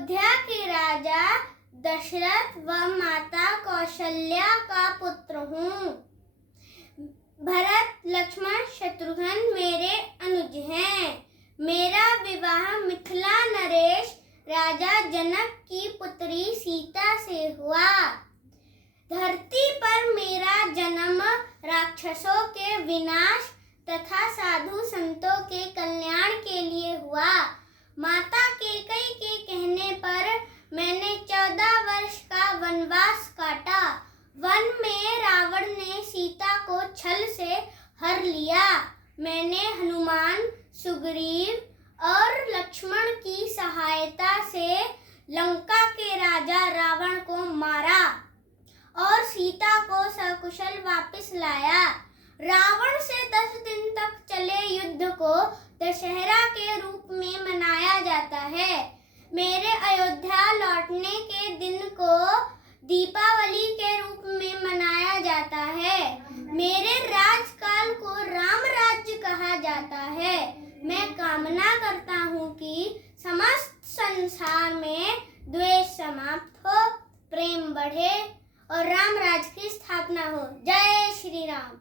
अयोध्या के राजा दशरथ व माता कौशल्या का पुत्र हूँ। भरत, लक्ष्मण, शत्रुघ्न मेरे अनुज हैं। मेरा विवाह मिथिला नरेश राजा जनक की पुत्री सीता से हुआ। धरती पर मेरा जन्म राक्षसों के विनाश तथा साधु संतों के कल्याण के लिए हुआ। माता कैकेयी के कहने पर मैंने 14 वर्ष का वनवास काटा। वन में रावण ने सीता को छल से हर लिया। मैंने हनुमान, सुग्रीव और लक्ष्मण की सहायता से लंका के राजा रावण को मारा और सीता को सकुशल वापस लाया। रावण से 10 दिन तक चले युद्ध को दशहरा के रूप में मनाया जाता है। मेरे अयोध्या लौटने के दिन को दीपावली के रूप में मनाया जाता है। मेरे राजकाल को राम राज्य कहा जाता है। मैं कामना करता हूँ कि समस्त संसार में द्वेष समाप्त हो, प्रेम बढ़े और राम राज्य की स्थापना हो। जय श्री राम।